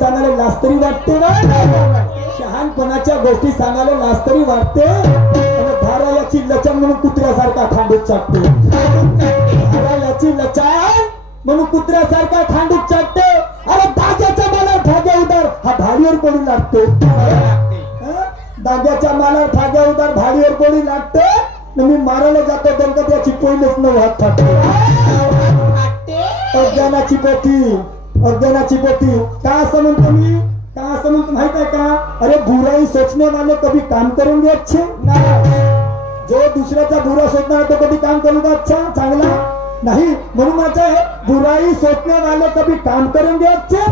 सांगायला लाज तरी वाटते ना? शहाणपणाच्या गोष्टी सांगायला लाज तरी वाटते? धारा याची लचण म्हणून कुत्र्यासारखा खांडूत चाटते. धारा याची लचण म्हणून कुत्र्यासारखा खांडूत चाटते. अरे दाग्याच्या मालावर धाग्या उदार हा भाडीवर पडून लागतो. दाग्याच्या मालावर धाग्या उदार भाडीवर पडून लागते. मी मारायला जातो दणकत याची पहिलेच न हात फाटते. अज्ञानाची पोथी का असं म्हणतो मी? का असं म्हणतो माहित आहे का? अरे बुराई सोचने वाले कभी काम करेंगे अच्छे? जो दुसऱ्याचा बुरा सोचणार तो कभी काम करेगा अच्छा चांगला नहीं. म्हणून माझं आहे बुराई सोचने वाले कभी काम करेंगे अच्छे.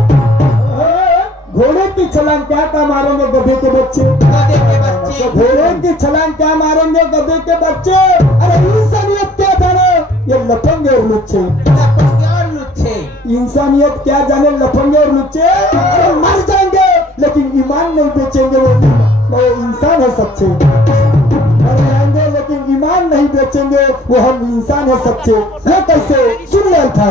घोड़े की छलांग क्या का मारेंगे गधे के बच्चे. घोड़े की छलांग क्या मारेंगे गधे के बच्चे. अरे इंसानियत क्या जाने ये लफंगे और लुच्चे. इंसानियत क्या जाने लफंगे और लुच्चे. अरे मर जाएंगे लेकिन ईमान नहीं बेचेंगे. वो इंसान है सच्चे. मर जाएंगे लेकिन ईमान नहीं बेचेंगे. वो हम इंसान है सच्चे. वो कैसे? सुन ले था.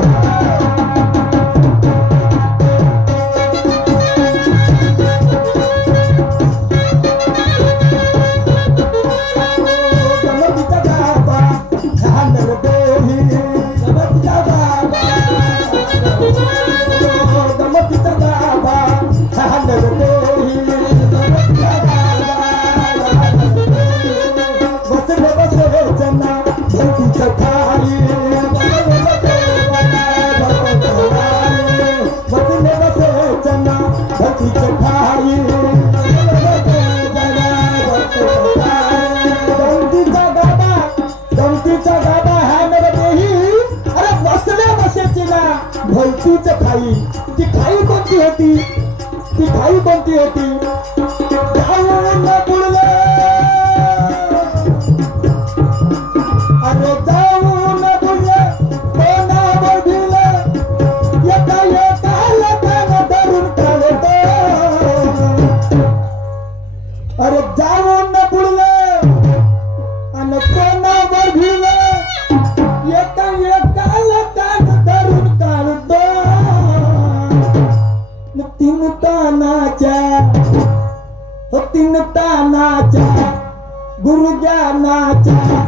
ती खाई कोणती होती? ती खाई कोणती होती? जाऊन बुडले. अरे जाऊन बुडले कोणावर भिडले. एका लग्न धरून काढतो. अरे जाऊन बुडले आणि कोणावर भिडले. एका लग्न धरून काढतो. तीन तानाच्या गुरु ज्ञानाच्या.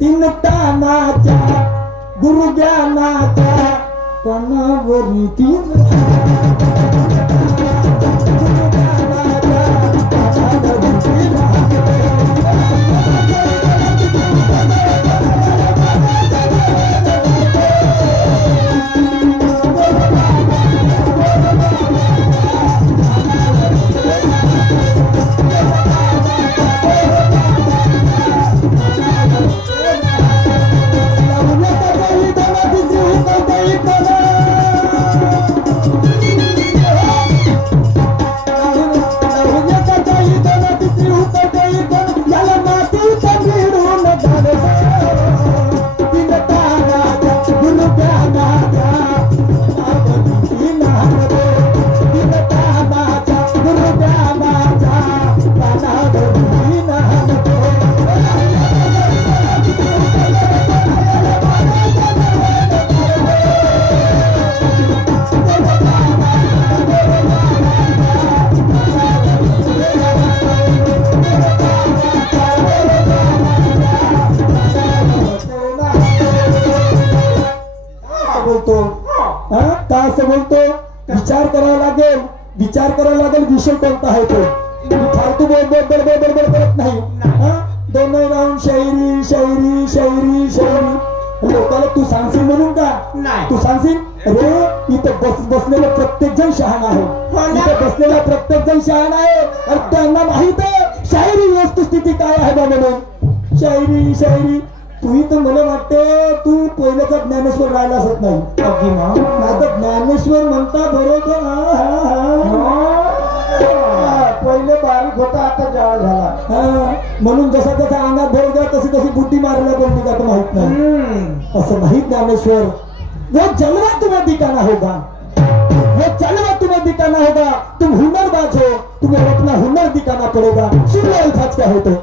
तीन तानाच्या गुरु ज्ञानाच्या कोणावरी तीन विचार करावा लागेल विषय कोणता आहे तो. फालतू बडबड करत नाही. दोन राऊंड शायरी लोकांना तू सांगशील म्हणून का? तू सांगशील. अरे इथं बसलेला प्रत्येक जण शहाणा आहे. इथं बसलेला प्रत्येक जण शहाणा आहे. आणि त्यांना माहित आहे शायरी वस्तुस्थिती काय आहे बा म्हणून. शायरी तू तर मला वाटते तू पहिल्याचा ज्ञानेश्वर राहिला असत नाही. आता ज्ञानेश्वर म्हणता बरोबर. पहिले बारीक होता आता जाळ झाला. म्हणून जसा जसा अंगात भर गया तशी तशी बुद्धी मारल्या पण तुला तर माहित नाही. असं नाही ज्ञानेश्वर. वो जलवा तुम्हें दिखाना होगा. वो जलवा तुम्हें दिखाना होगा. तुम हुनरबाज हो. तुम्हें अपना हुनर दिखाना पड़ेगा. सुन लो अल्फाज क्या होते.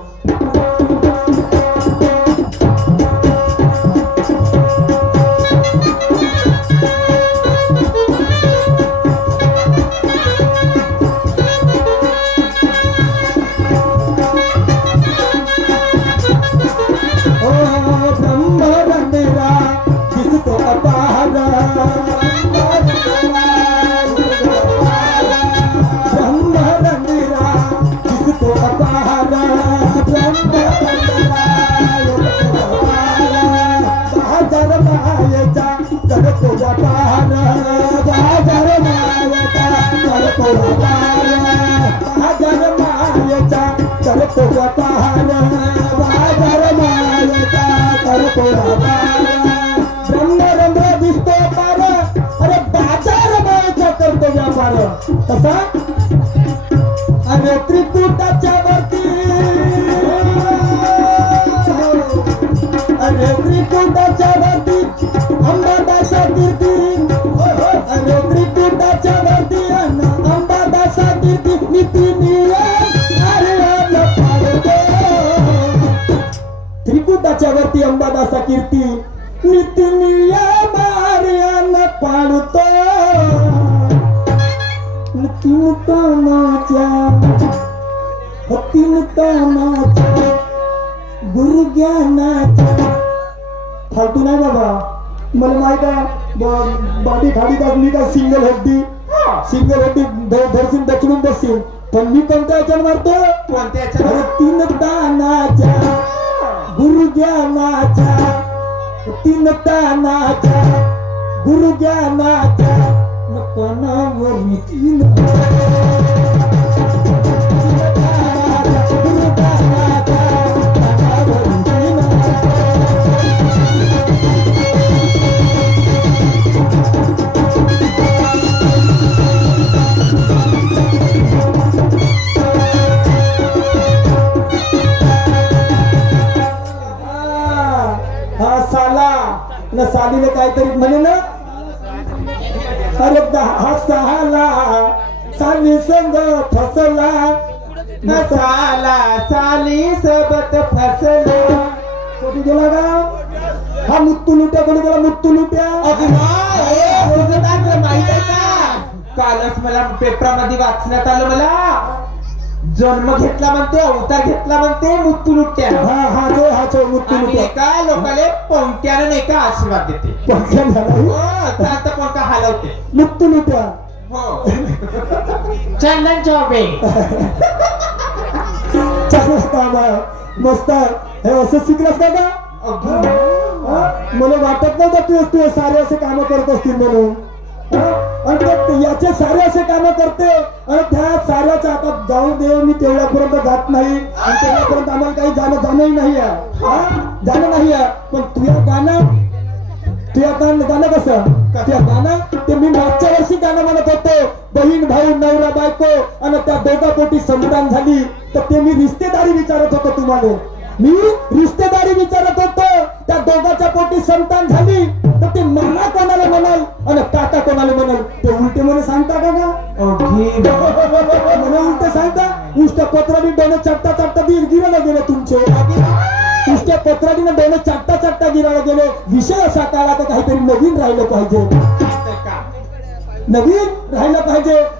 करतो बाजार मायेचा करतो व्यापार बाजार मायेचा करतो ब्रह्मरंध्र दिसतो पार अरे बाजार मायेचा करतो व्यापार कसा अरे त्रिकुटाच्या वरती अरे त्रिकुटाच्या वरती अंबादासा कीर्ती अरे त्रिकुटाच्या वरती अंबादासा कीर्ती नीती त्रिकुटाच्या वरती अंबादासा कीर्ती नीती नियम पाळतो तीन तानाच्या गुरु ज्ञानाच्या फालतू नाही बाबा मला माहित आहे बाडी खाडी टाकली का सिंगल हड्डी धरशील बचडून बसशील पण मी कोणत्या याच्यावर मारतो कोणत्या याच्यावर तीन तानाच्या गुरु ज्ञानाच्या तीन तानाच्या गुरु ज्ञानाच्या कोणावर तीन न सालीने काहीतरी म्हणे ना अरे हा सहाला साली संग फसला न साला साली सोबत फसला कुठे गेला का हा मुत्तू लुट्या कोणी गेला मुत्तू लुट्या माहित आहे का कालच मला पेपरामध्ये वाचण्यात आलं मला जन्म घेतला म्हणते अवतार घेतला म्हणते मुत्तू लुट्या हा जो मुत्तू लुट्या एका लोकाले पंक्यानं नाही का आशीर्वाद देते पंक्यान झाला चालतं पंखा हलवते मुत्तू लुट्या हो चंदन चौबे चांगलं काम आहे मस्त हे असं शिकलास का मला वाटत नव्हतं तू सारे असे काम करत असतील म्हणून आणि याचे सारे असे काम करते आणि त्या साऱ्याच्या आता जाऊ दे मी तेवढ्यापर्यंत जात नाही आणि तेवढ्यापर्यंत आम्हाला काही जाणंही नाही आहे जाणं नाही आहे पण तुझ्या गाणं कसं त्या गाणं ते मी मागच्या वर्षी गाणं म्हणत होतो बहीण भाऊ नवरा बायको आणि त्या दोघा पोटी संतान झाली तर ते मी रिश्तेदारी विचारत होतो तुम्हाला मी रिश्तेदारी विचारत होतो त्या दोघाच्या पोटी संतान झाली तर ते मामा कोणाला म्हणाल आणि काका कोणाला म्हणाल ते उलटे म्हणे सांगता का मला उलटे सांगता उष्ट्या पत्राने डोळे चाटता गिरायला गेले तुमचे उष्ट्या पत्राने डोळे चाटता गिरायला गेले विषय असा काळा तर काहीतरी नवीन राहिलं पाहिजे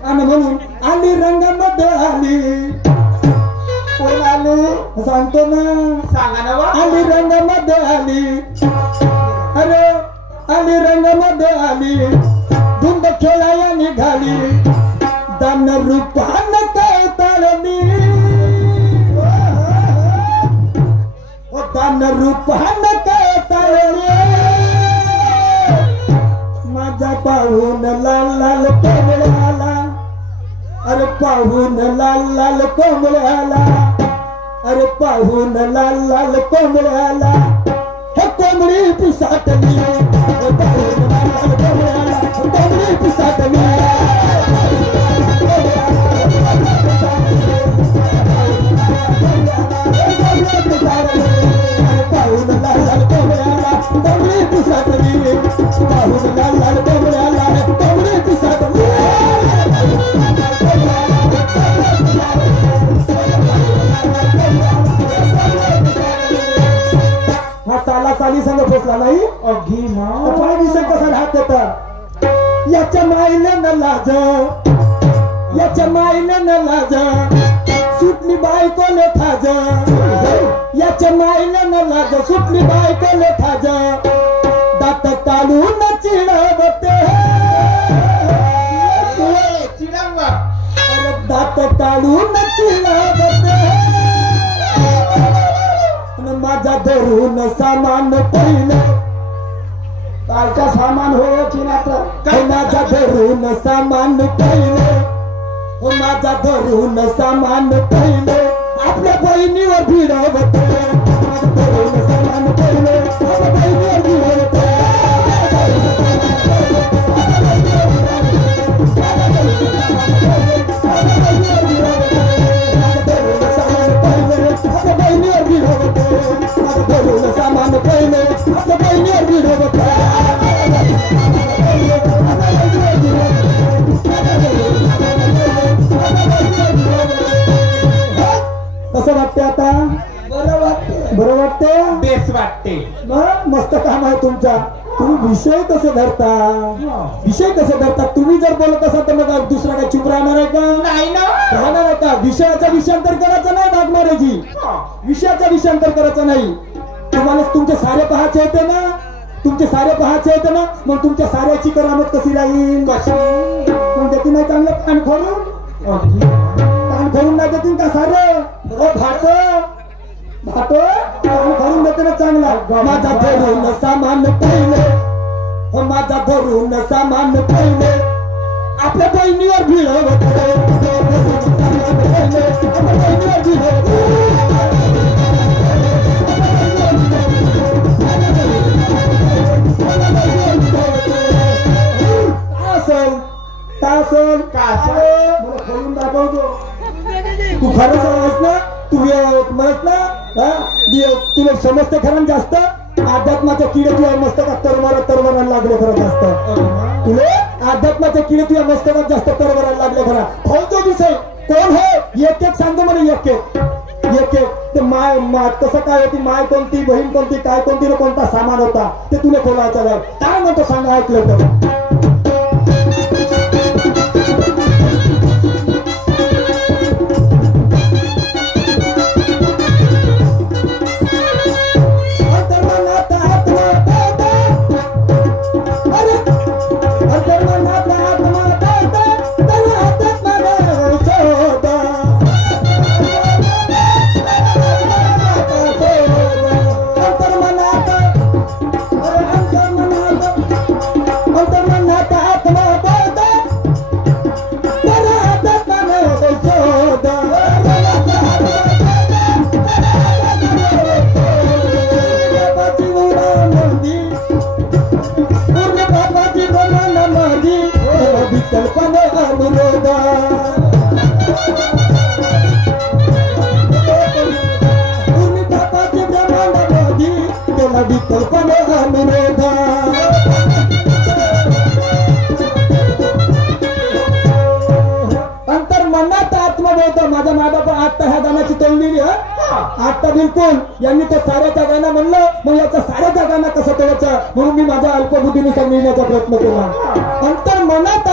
आणि म्हणून आली रंगामध्ये आली कोण आली सांगतो ना सांगा ना आली रंगामध्ये आली अरे आली रंगामध्ये आली धुंद खेळाया निघाली दान रूपान कवताळणी दान रूपान कवताळणी माझा पाहून लाल लाल कोंबड्याला अरे पाहून लाल लाल कोंबड्याला अरे पाहून लाल लाल कोंबड्याला हे कोंबडी पिसाटली पाहून लाल लाल कोंबड्याला कोंबडी पिसाटली पाहून लाल लाल कोंबड्याला कोंबडी पिसाटली पाहून लाल लाल कोंबड्याला कोंबडी पिसाटली हा साला साली संग फसला नाही विषय कसा राहत होता याच्या माईने न लाज सुटली बायकोले थाज याच्या माईने न लाज सुटली बायकोले थाज दात काढून चिडवते दात काढून चिडवते माझा धरून सामान पहिलं कालचा सामान होय की माझा धरून सामान पहिलं माझा धरून सामान पहिले आपल्या बहिणीवर भिडवत माझा धरून सामान पहिले आपल्या बहिणीवर भिडवत सामान पहिले आपल्या बहिणीवर भिडवत कसं वाटते आता बरं वाटते बेस वाटते मस्त काम आहे तुमचा तुम्ही विषय कसे धरता तुम्ही जर बोलत असाल तर मग दुसरा काय चुप राहणार आहे का नाही ना राहणार आहे का विषयाचा विषयांतर करायचं नाही भाग मारायची विषयाचा विषयांतर करायचं नाही तुम्हाला तुमचे सारे पाहायचे होते ना मग तुमच्या साऱ्याची करामत कशी राहील कोण देते नाही चांगलं कान खोलून नाही देतील का सारे भाटो कान खोलून देते ना चांगला माझा धरून सामान पहिले आपल्या बहिणीवर भिडवत मला खोलून दाखवतो तू खरंच आहेस ना तू म्हणत ना तुला समजते खरं जास्त अध्यात्माच्या किडे तुझ्या मस्तकात तरवाराला लागले खरं जास्त तुला अध्यात्माच्या किडे तुझ्या मस्तकात जास्त तरवाराला लागले खरा खोलतो विषय कोण हो एक सांगतो म्हणे एक ते माय कसं काय होती माय कोणती बहीण कोणती काय कोणती कोणता सामान होता ते तुला खोलायचं नाही काय म्हणतो सांग ऐकलं तर माझ्या माबापा आता ह्या गाण्याची तोडलेली आता बिलकुल यांनी तो साऱ्याचा गाणं म्हणलं मग याचा साऱ्याचा गाणं कसं तोडायचा म्हणून मी माझ्या अल्पबुद्धीनुसार लिहिण्याचा प्रयत्न केला अंतर मनात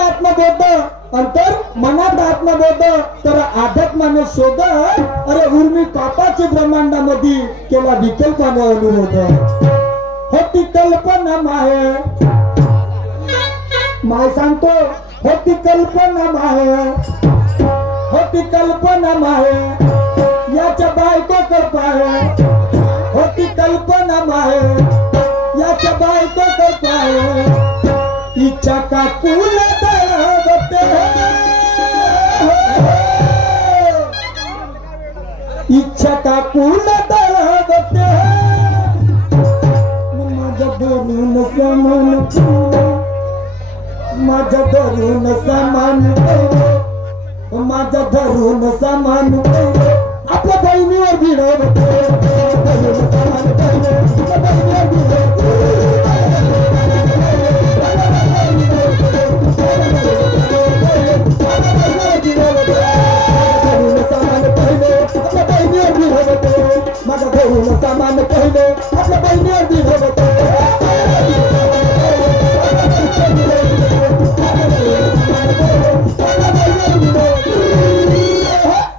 आत्मबोध तर अध्यात्माने शोध अरे उर्मी कापाची ब्रह्मांडामध्ये केला विकल्पाने अनुरोध होती कल्पना माय सांगतो होती कल्पना माहे याच्या बायको करपाहे होती कल्पना माहे याच्या बायको करपाहे इच्छा का कुल दळवते इच्छा का कुल दळवते माझ्या धरून सामान आपल्या बहिणीवर भिडवत माझ्या धरून सामान पहिले आपल्या बहिणीवर भिडवत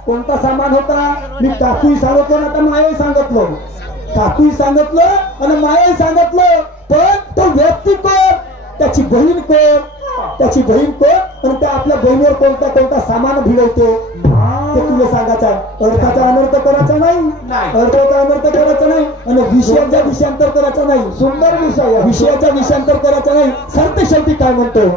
कोणता सामान होता मी काकूही सांगितलं ना तर मायाही सांगितलं आणि मायाही सांगितलं पण तो व्यक्ती कोण त्याची बहीण कोण आणि त्या आपल्या बहिणीवर कोणता सामान भिडवतो ते तुला सांगायचं अर्थाचा अनर्थ करायचा नाही आणि विषयाचा विषयांतर करायचा नाही सुंदर विषयाचा विषयांतर करायचा नाही सरते शेवटी काय म्हणतो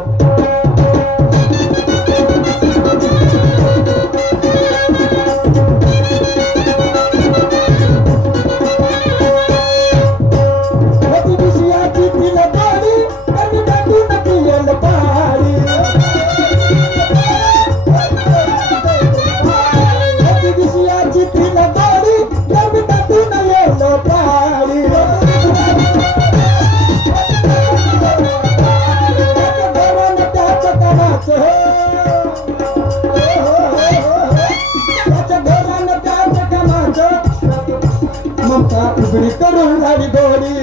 करून लाडी गोडी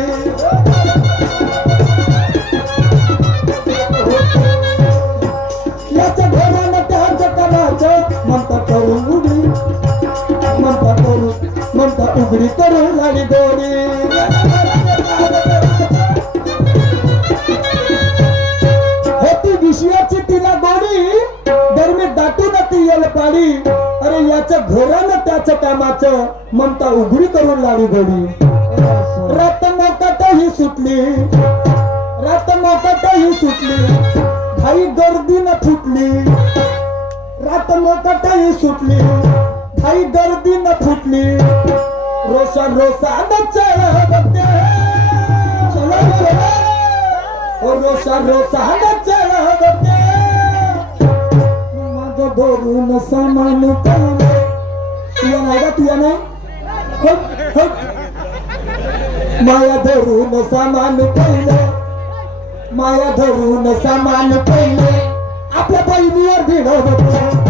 याच्या घरानं त्याचं करायचं म्हणता करून उघडी म्हणता उघडी करून लाडी गोडी होती विषयाची तिला गोडी दरम्या दाटून ती यल पाडी अरे याच्या घरानं त्याचं कामाचं म्हणता उघडी करून लाडी गोडी रात मोकाटही सुटली घाई गर्दी न फुटली रात मोकाटही सुटली घाई गर्दी न फुटली रोषा न चढवते रोषा न चढवते माझं भरून सामान पाहिलं तुया नाही का तुया नाही माया धरून सामान पहिलं आपल्या बहिणीवर भिडवतो